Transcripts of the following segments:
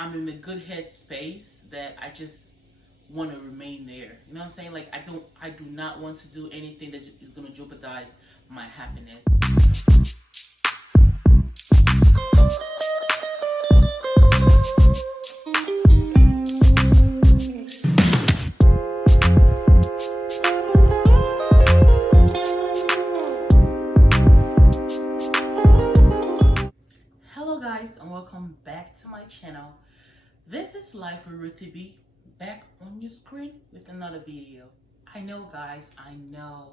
I'm in a good headspace that I just want to remain there. You know what I'm saying? Like I do not want to do anything that is going to jeopardize my happiness. Hello guys, and welcome back to my channel. This is Life with Ruthie B, back on your screen with another video. I know guys, I know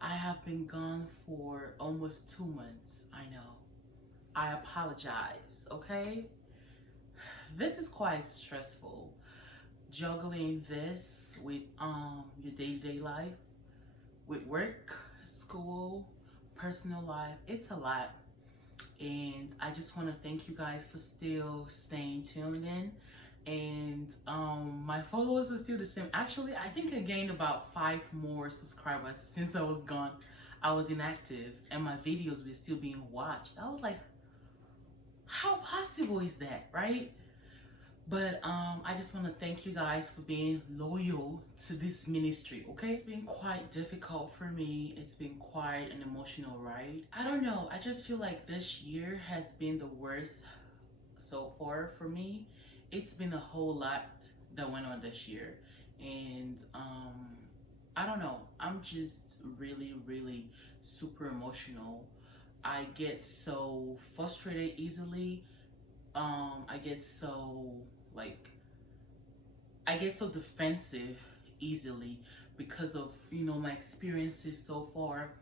I have been gone for almost 2 months. I know. I apologize, okay? This is quite stressful. Juggling this with your day-to-day life, with work, school, personal life. It's a lot. And I just want to thank you guys for still staying tuned in. And my followers are still the same. Actually, I think I gained about 5 more subscribers since I was gone. I was inactive and my videos were still being watched. I was like, how possible is that, right? But I just want to thank you guys for being loyal to this ministry, okay? It's been quite difficult for me. It's been quite an emotional ride. I don't know. I just feel like this year has been the worst so far for me. It's been a whole lot that went on this year. And I don't know. I'm just really super emotional. I get so frustrated easily. I get so defensive easily because of, you know, my experiences so far.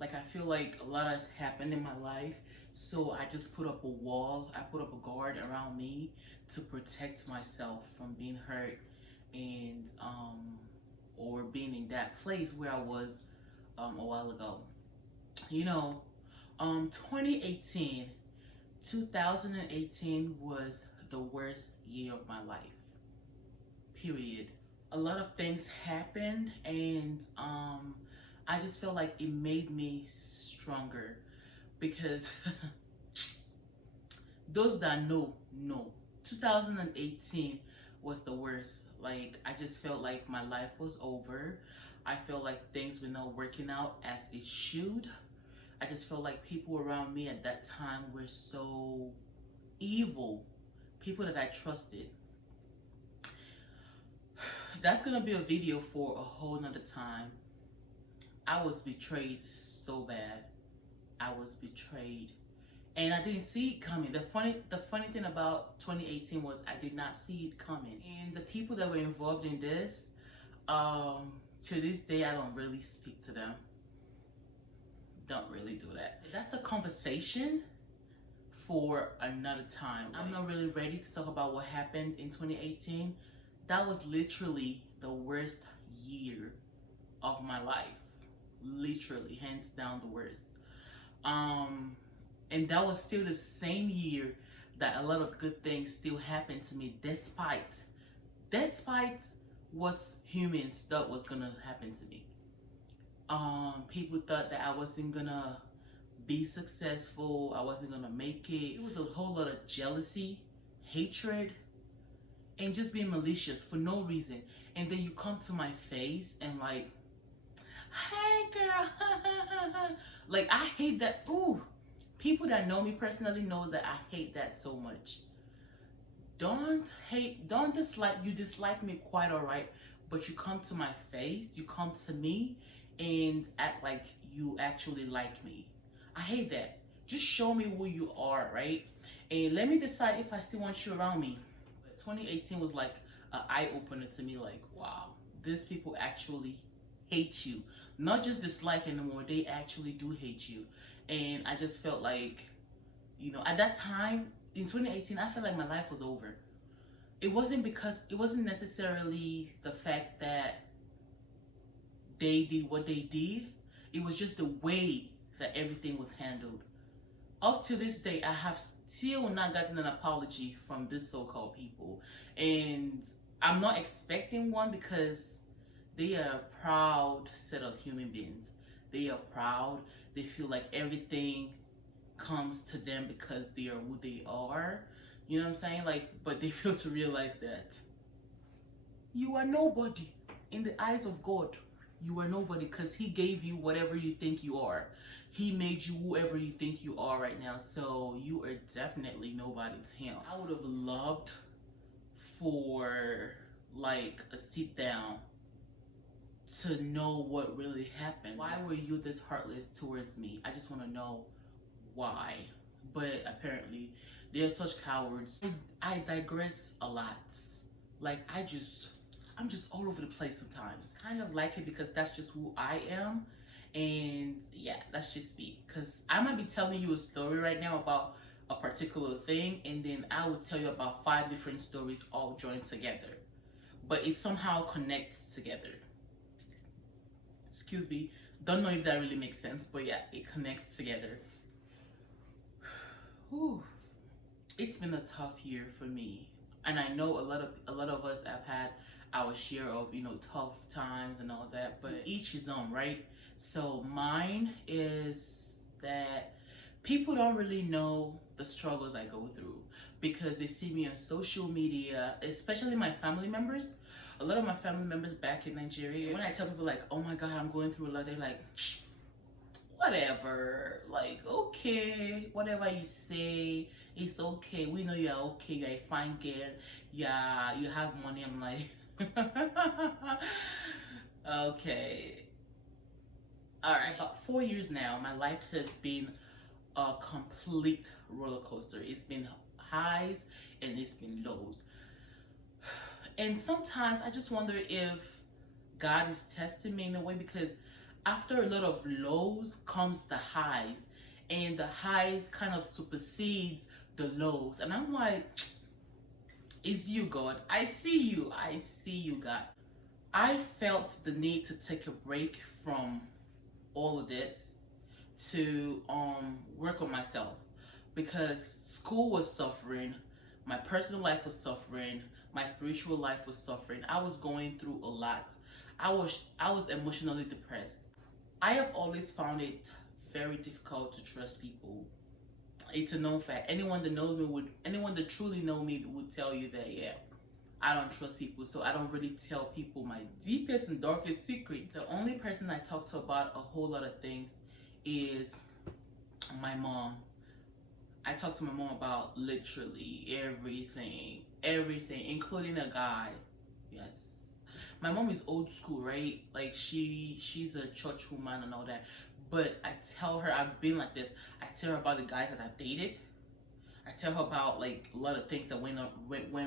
Like, I feel like a lot has happened in my life, so I just put up a wall. I put up a guard around me to protect myself from being hurt and or being in that place where I was a while ago. You know, 2018 was the worst year of my life, period. A lot of things happened, and I just felt like it made me stronger because those that know 2018 was the worst. Like, I just felt like my life was over. I felt like things were not working out as it should. I just felt like people around me at that time were so evil. People that I trusted. That's gonna be a video for a whole nother time. I was betrayed so bad. I was betrayed. And I didn't see it coming. The funny thing about 2018 was I did not see it coming. And the people that were involved in this, to this day, I don't really speak to them. Don't really do that. That's a conversation for another time. I'm not really ready to talk about what happened in 2018. That was literally the worst year of my life. Literally, hands down, the worst. And that was still the same year that a lot of good things still happened to me, despite what humans thought was gonna happen to me. People thought that I wasn't gonna be successful, I wasn't gonna make it. It was a whole lot of jealousy, hatred, and just being malicious for no reason. And then you come to my face and like, hey girl, like, I hate that. Ooh, people that know me personally know that I hate that so much. Don't dislike. You dislike me quite all right, but you come to my face, you come to me and act like you actually like me. I hate that. Just show me who you are, right? And let me decide if I still want you around me. But 2018 was like an eye-opener to me, like, wow, these people actually hate you. Not just dislike anymore, they actually do hate you. And I just felt like, you know, at that time, in 2018, I felt like my life was over. It wasn't necessarily the fact that they did what they did. It was just the way that everything was handled. Up to this day, I have still not gotten an apology from this so-called people. And I'm not expecting one because they are a proud set of human beings. They are proud. They feel like everything comes to them because they are who they are. You know what I'm saying? Like, but they fail to realize that you are nobody in the eyes of God. You are nobody because He gave you whatever you think you are. He made you whoever you think you are right now. So you are definitely nobody to Him. I would have loved for like a sit down to know what really happened. Why were you this heartless towards me? I just want to know why. But apparently they're such cowards. I digress a lot. Like I'm just all over the place sometimes. Kind of like it because that's just who I am. And yeah, that's just me. Because I might be telling you a story right now about a particular thing, and then I will tell you about 5 different stories all joined together. But it somehow connects together. Excuse me. Don't know if that really makes sense, but yeah, it connects together. Whew. It's been a tough year for me. And I know a lot of us have had our share of, tough times and all that, but each his own, right? So mine is that people don't really know the struggles I go through because they see me on social media, especially my family members. A lot of my family members back in Nigeria, when I tell people like, oh my God, I'm going through a lot, they're like, whatever, like, okay, whatever you say, it's okay. We know you're okay. You're a fine girl. Yeah, you have money. I'm like, okay. All right, about 4 years now, my life has been a complete roller coaster. It's been highs and it's been lows. And sometimes I just wonder if God is testing me in a way because after a lot of lows comes the highs, and the highs kind of supersedes the lows. And I'm like, it's you, God. I see you, God. I felt the need to take a break from all of this to work on myself because school was suffering, my personal life was suffering, my spiritual life was suffering. I was going through a lot. I was emotionally depressed. I have always found it very difficult to trust people. It's a known fact. Anyone that truly know me would tell you that, yeah, I don't trust people. So I don't really tell people my deepest and darkest secrets. The only person I talk to about a whole lot of things is my mom. I talk to my mom about literally everything, including a guy. Yes. My mom is old school, right? Like she's a church woman and all that. But I tell her, I've been like this. I tell her about the guys that I've dated. I tell her about like a lot of things that went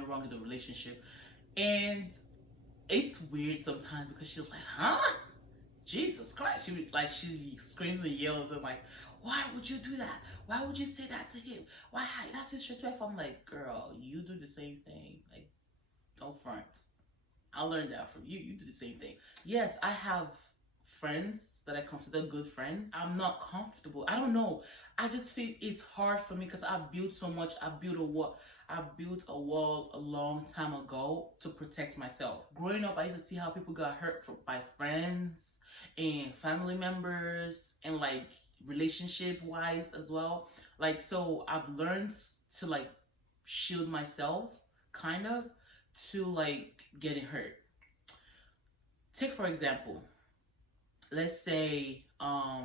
wrong in the relationship. And it's weird sometimes because she's like, huh? Jesus Christ. She screams and yells and like, why would you do that? Why would you say that to him? Why? That's disrespectful. I'm like, girl, you do the same thing. Like, don't front. I learned that from you. You do the same thing. Yes, I have friends that I consider good friends. I'm not comfortable. I don't know. I just feel it's hard for me because I've built so much. I built a wall a long time ago to protect myself. Growing up, I used to see how people got hurt by friends and family members and like relationship wise as well. Like, so I've learned to like shield myself kind of to like getting hurt. Take for example, let's say I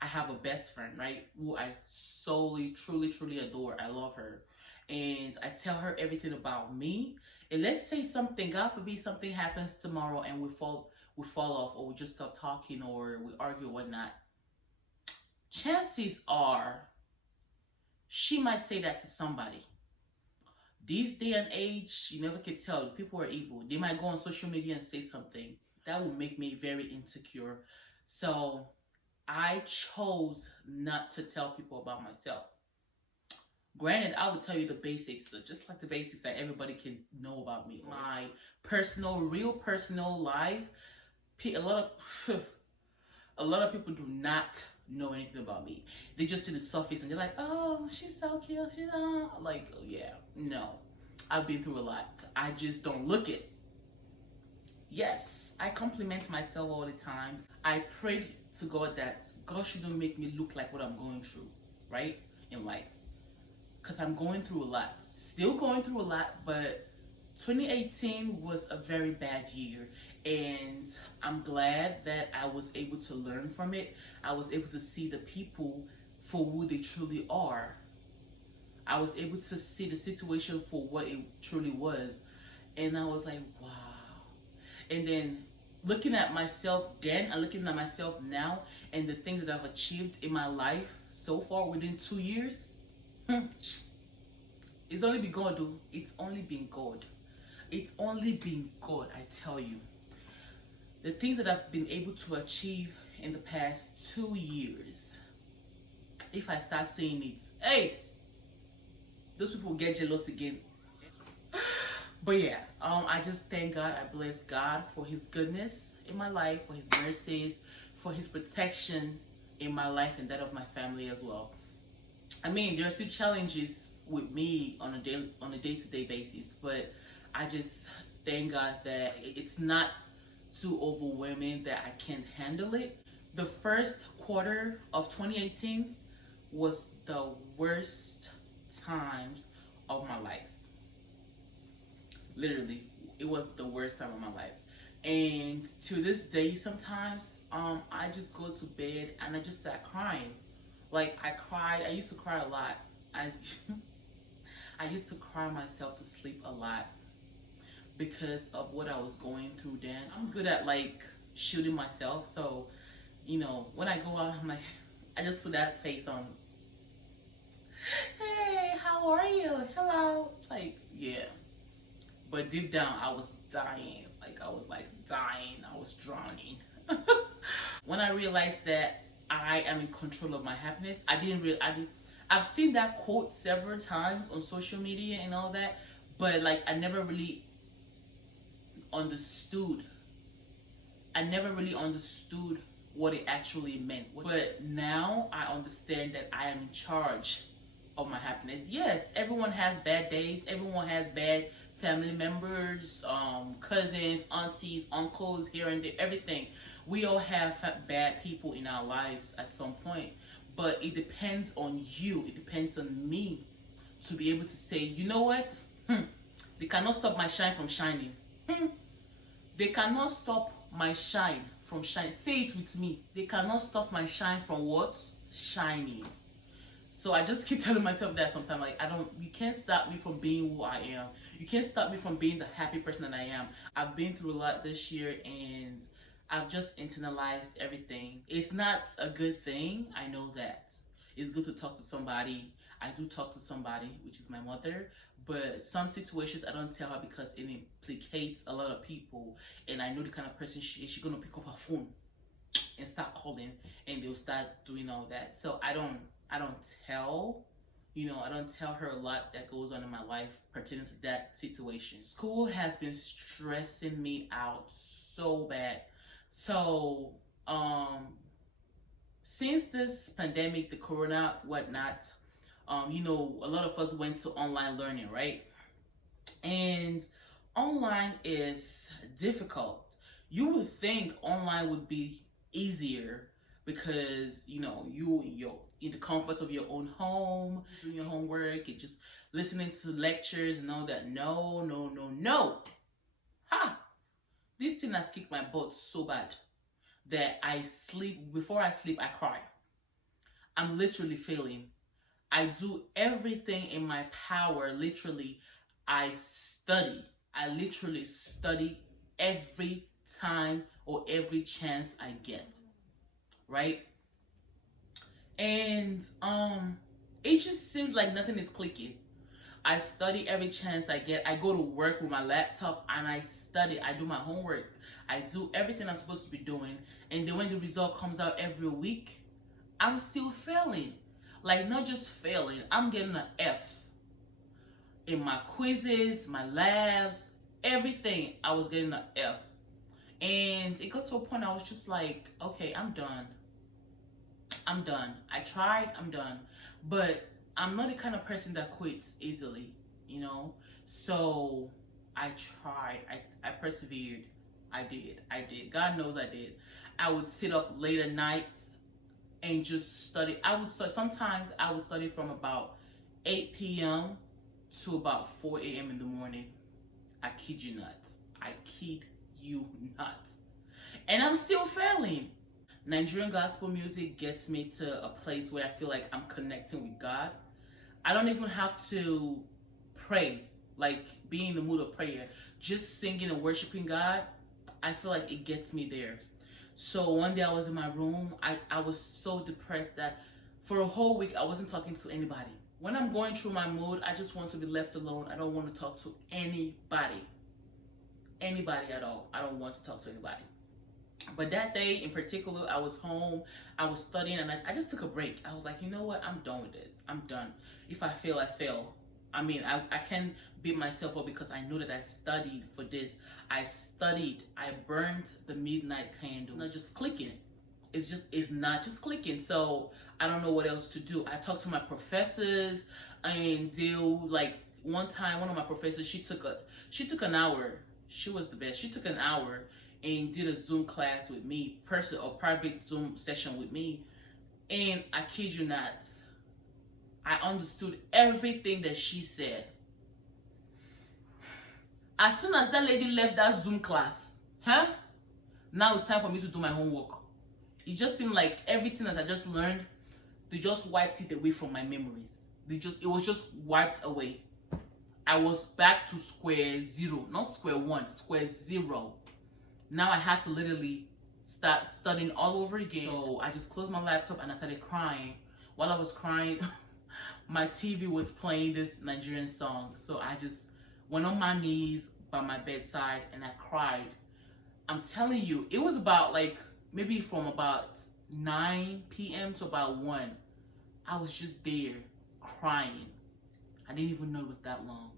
have a best friend, right, who I solely truly adore. I love her and I tell her everything about me, and let's say something, God forbid, something happens tomorrow and we fall off, or we just stop talking, or we argue or whatnot. Chances are she might say that to somebody. This day and age, you never can tell. People are evil. They might go on social media and say something that would make me very insecure. So I chose not to tell people about myself. Granted, I would tell you the basics, so just like the basics that everybody can know about me. My real personal life, a lot of people do not know anything about me. They just see the surface and they're like, oh, she's so cute. Like, oh, yeah, no. I've been through a lot. I just don't look it. Yes, I compliment myself all the time. I prayed to God that God shouldn't make me look like what I'm going through, right, in life. Because I'm going through a lot still going through a lot, but 2018 was a very bad year, and I'm glad that I was able to learn from it. I was able to see the people for who they truly are. I was able to see the situation for what it truly was, and I was like, wow. And then looking at myself then and looking at myself now and the things that I've achieved in my life so far within 2 years, it's only been God, though. It's only been God. It's only been God, I tell you. The things that I've been able to achieve in the past 2 years, if I start saying it, hey, those people get jealous again. But yeah, I just thank God. I bless God for his goodness in my life, for his mercies, for his protection in my life and that of my family as well. I mean, there are still challenges with me on a day-to-day basis, but I just thank God that it's not too overwhelming, that I can't handle it. The first quarter of 2018 was the worst times of my life. Literally, it was the worst time of my life. And to this day, sometimes I just go to bed and I just start crying. Like, I used to cry a lot. I used to cry myself to sleep a lot because of what I was going through then. I'm good at like shooting myself, so you know, when I go out, I'm like, I just put that face on. Hey, how are you? Hello. Like, yeah. But deep down, I was dying. Like, I was like dying. I was drowning. When I realized that I am in control of my happiness, I've seen that quote several times on social media and all that, but like I never really understood what it actually meant. But now I understand that I am in charge of my happiness. Yes, everyone has bad days. Everyone has bad family members, cousins, aunties, uncles, here and there, everything. We all have bad people in our lives at some point, but it depends on you. It depends on me to be able to say, you know what? They cannot stop my shine from shining. They cannot stop my shine from shining. Say it with me. They cannot stop my shine from what? Shining. So I just keep telling myself that sometimes, like, you can't stop me from being who I am. You can't stop me from being the happy person that I am. I've been through a lot this year and I've just internalized everything. It's not a good thing. I know that. It's good to talk to somebody. I do talk to somebody, which is my mother, but some situations I don't tell her because it implicates a lot of people, and I know the kind of person she is. She's gonna pick up her phone and start calling, and they'll start doing all that. So I don't tell, I don't tell her a lot that goes on in my life pertaining to that situation. School has been stressing me out so bad. So since this pandemic, the corona, whatnot, a lot of us went to online learning, right? And online is difficult. You would think online would be easier because, you in the comfort of your own home, doing your homework and just listening to lectures and all that. No. This thing has kicked my butt so bad that before I sleep, I cry. I'm literally failing. I do everything in my power. Literally, I literally study every time or every chance I get, right? And it just seems like nothing is clicking. I study every chance I get. I go to work with my laptop and I study. I do my homework. I do everything I'm supposed to be doing. And then when the result comes out every week, I'm still failing. Like, not just failing, I'm getting an F. In my quizzes, my labs, everything, I was getting an F. And it got to a point I was just like, okay, I'm done. I tried, I'm done. But I'm not the kind of person that quits easily, So I tried, I persevered. I did. God knows I did. I would sit up late at night and just study. Sometimes I would study from about 8 p.m. to about 4 a.m. in the morning. I kid you not. I kid you not. And I'm still failing. Nigerian gospel music gets me to a place where I feel like I'm connecting with God. I don't even have to pray, like be in the mood of prayer. Just singing and worshiping God, I feel like it gets me there. So one day I was in my room. I was so depressed that for a whole week I wasn't talking to anybody. When I'm going through my mood, I just want to be left alone. I don't want to talk to anybody. Anybody at all. I don't want to talk to anybody. But that day in particular, I was home, I was studying, and I just took a break. I was like, you know what? I'm done with this. I'm done. If I fail, I fail. I mean, I can't beat myself up because I knew that I studied for this. I studied. I burned the midnight candle. It's not just clicking. It's not just clicking. So I don't know what else to do. I talked to my professors, and they'll, like, one time, one of my professors, she took an hour. She was the best. She took an hour and did a Zoom class with me, or private Zoom session with me. And I kid you not, I understood everything that she said. As soon as that lady left that Zoom class, now it's time for me to do my homework. It just seemed like everything that I just learned, they just wiped it away from my memories. It was just wiped away. I was back to square zero, not square one, square zero. Now I had to literally start studying all over again. So I just closed my laptop and I started crying. While I was crying, my TV was playing this Nigerian song. So I just went on my knees by my bedside and I cried. I'm telling you, it was about like maybe from about 9 p.m. to about 1. I was just there crying. I didn't even know it was that long.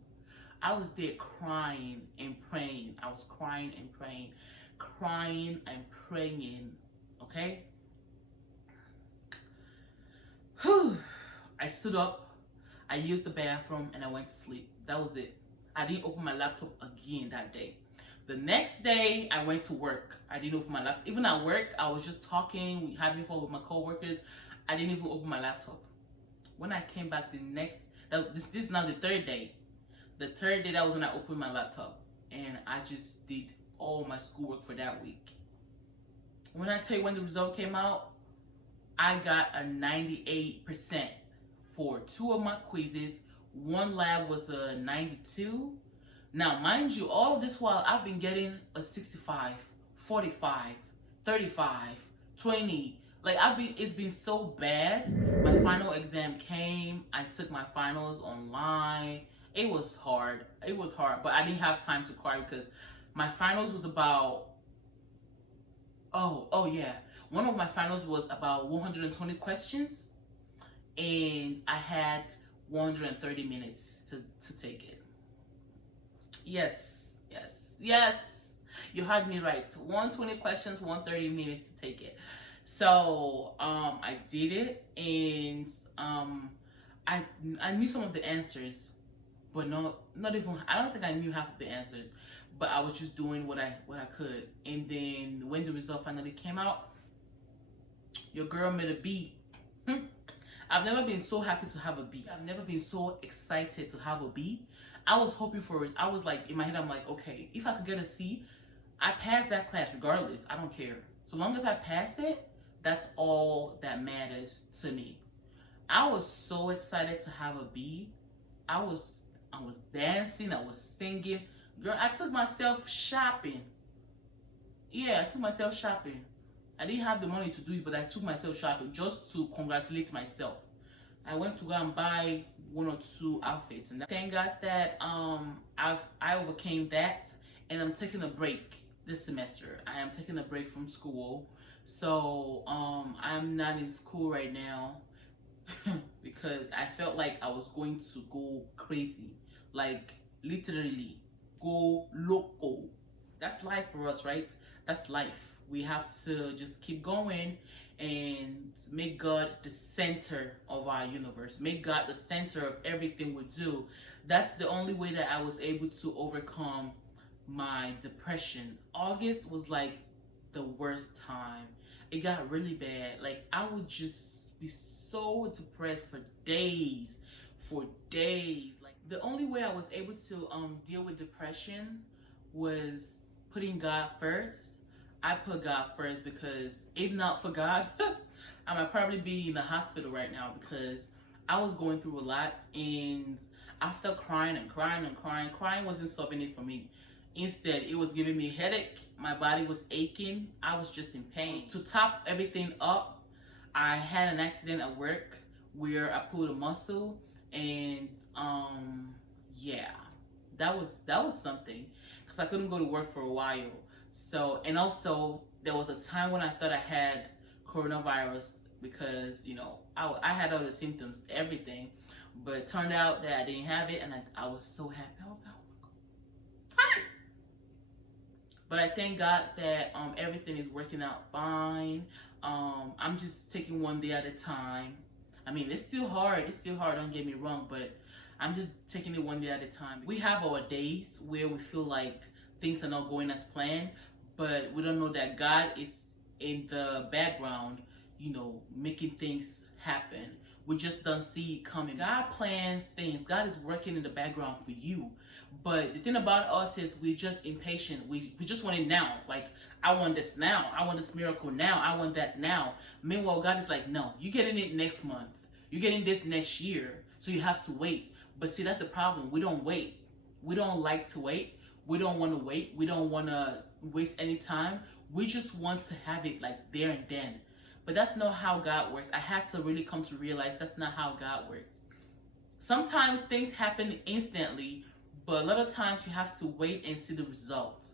I was there crying and praying. I was crying and praying. Crying and praying. Okay? Whew. I stood up, I used the bathroom, and I went to sleep. That was it. I didn't open my laptop again that day. The next day, I went to work. I didn't open my laptop. Even at work, I was just talking, having fun with my coworkers. I didn't even open my laptop. When I came back this is now the third day. The third day, that was when I opened my laptop. And I just did all my schoolwork for that week. When I tell you when the result came out, I got a 98% for 2 of my quizzes. One lab was a 92. Now, mind you, all of this while I've been getting a 65, 45, 35, 20. Like it's been so bad. My final exam came. I took my finals online. It was hard. It was hard, but I didn't have time to cry because my finals was about, oh yeah. One of my finals was about 120 questions, and I had 130 minutes to take it. Yes. You heard me right. 120 questions, 130 minutes to take it. So I did it, and I knew some of the answers, but not even. I don't think I knew half of the answers. But I was just doing what I could. And then when the result finally came out, your girl made a B. I've never been so happy to have a B. I've never been so excited to have a B. I was hoping for it. I was like, in my head, I'm like, okay, if I could get a C, I passed that class regardless. I don't care. So long as I pass it, that's all that matters to me. I was so excited to have a B. I was dancing, I was singing. Girl, I took myself shopping. Yeah, I took myself shopping. I didn't have the money to do it, but I took myself shopping just to congratulate myself. I went to go and buy 1 or 2 outfits, and thank God that I overcame that, and I'm taking a break this semester. I am taking a break from school, so I'm not in school right now because I felt like I was going to go crazy, like literally go loco. That's life for us, right? That's life. We have to just keep going and make God the center of our universe. Make God the center of everything we do. That's the only way that I was able to overcome my depression. August was like the worst time. It got really bad. Like I would just be so depressed for days. Like The only way I was able to deal with depression was putting God first. I put God first because if not for God, I might probably be in the hospital right now because I was going through a lot, and after crying and crying and crying, crying wasn't solving it for me. Instead, it was giving me a headache. My body was aching. I was just in pain. To top everything up, I had an accident at work where I pulled a muscle, and yeah, that was something because I couldn't go to work for a while. So, and also there was a time when I thought I had coronavirus because, you know, I had all the symptoms, everything, but it turned out that I didn't have it, and I was so happy. I was like, oh my God. Hi! But I thank God that everything is working out fine. I'm just taking one day at a time. I mean, it's still hard. It's still hard, don't get me wrong, but I'm just taking it one day at a time. We have our days where we feel like things are not going as planned, but we don't know that God is in the background, you know, making things happen. We just don't see it coming. God plans things. God is working in the background for you. But the thing about us is we're just impatient. We just want it now. Like, I want this now. I want this miracle now. I want that now. Meanwhile, God is like, no, you're getting it next month. You're getting this next year. So you have to wait. But see, that's the problem. We don't wait. We don't like to wait. We don't want to wait. We don't want to waste any time. We just want to have it like there and then. But that's not how God works. I had to really come to realize that's not how God works. Sometimes things happen instantly, but a lot of times you have to wait and see the result.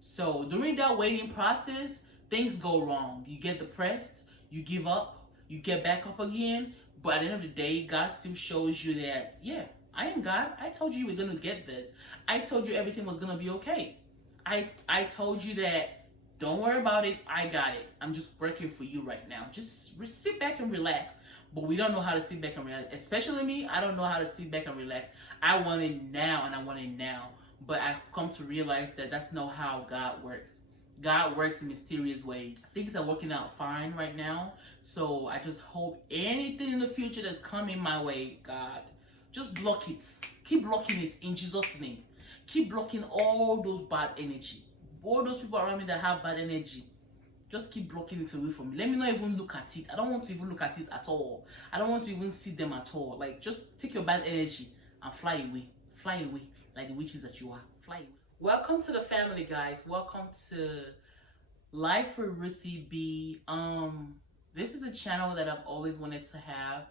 So during that waiting process, things go wrong. You get depressed, you give up, you get back up again. But at the end of the day, God still shows you that, yeah, I am God. I told you you were going to get this. I told you everything was going to be okay. I told you that don't worry about it. I got it. I'm just working for you right now. Just sit back and relax. But we don't know how to sit back and relax. Especially me, I don't know how to sit back and relax. I want it now, and I want it now. But I've come to realize that that's not how God works. God works in mysterious ways. Things are working out fine right now. So I just hope anything in the future that's coming my way, God, just block it. Keep blocking it in Jesus' name. Keep blocking all those bad energy. All those people around me that have bad energy. Just keep blocking it away from me. Let me not even look at it. I don't want to even look at it at all. I don't want to even see them at all. Like, just take your bad energy and fly away. Fly away like the witches that you are. Fly away. Welcome to the family, guys. Welcome to Life with Ruthie B. This is a channel that I've always wanted to have.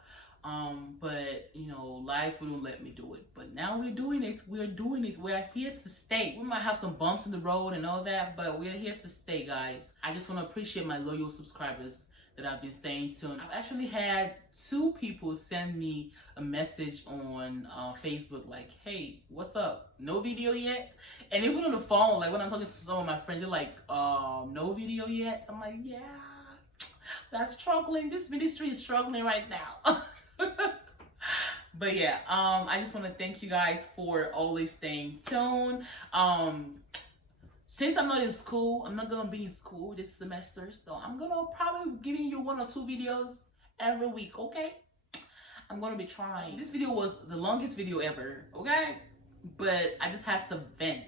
But you know, life wouldn't let me do it. But now we're doing it. We're doing it. We're here to stay. We might have some bumps in the road and all that, but we're here to stay, guys. I just want to appreciate my loyal subscribers that I've been staying tuned. I've actually had 2 people send me a message on Facebook like, hey, what's up? No video yet? And even on the phone, like when I'm talking to some of my friends, they're like, no video yet? I'm like, yeah, that's struggling. This ministry is struggling right now. But yeah, I just want to thank you guys for always staying tuned. Since I'm not in school, I'm not gonna be in school this semester, so I'm gonna probably giving you 1 or 2 videos every week. Okay, I'm gonna be trying. This video was the longest video ever, okay, but I just had to vent.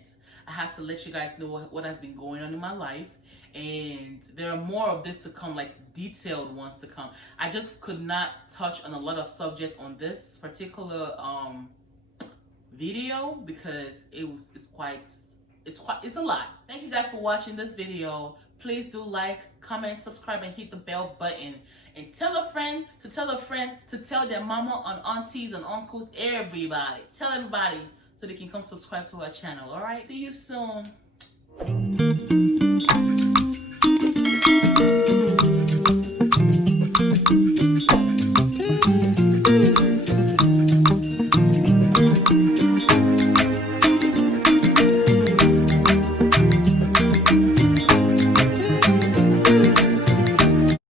I had to let you guys know what has been going on in my life, and there are more of this to come, like detailed ones to come. I just could not touch on a lot of subjects on this particular video because it's a lot. Thank you guys for watching this video. Please do like, comment, subscribe, and hit the bell button, and tell a friend to tell a friend to tell their mama and aunties and uncles, everybody. Tell everybody so they can come subscribe to our channel. All right, see you soon.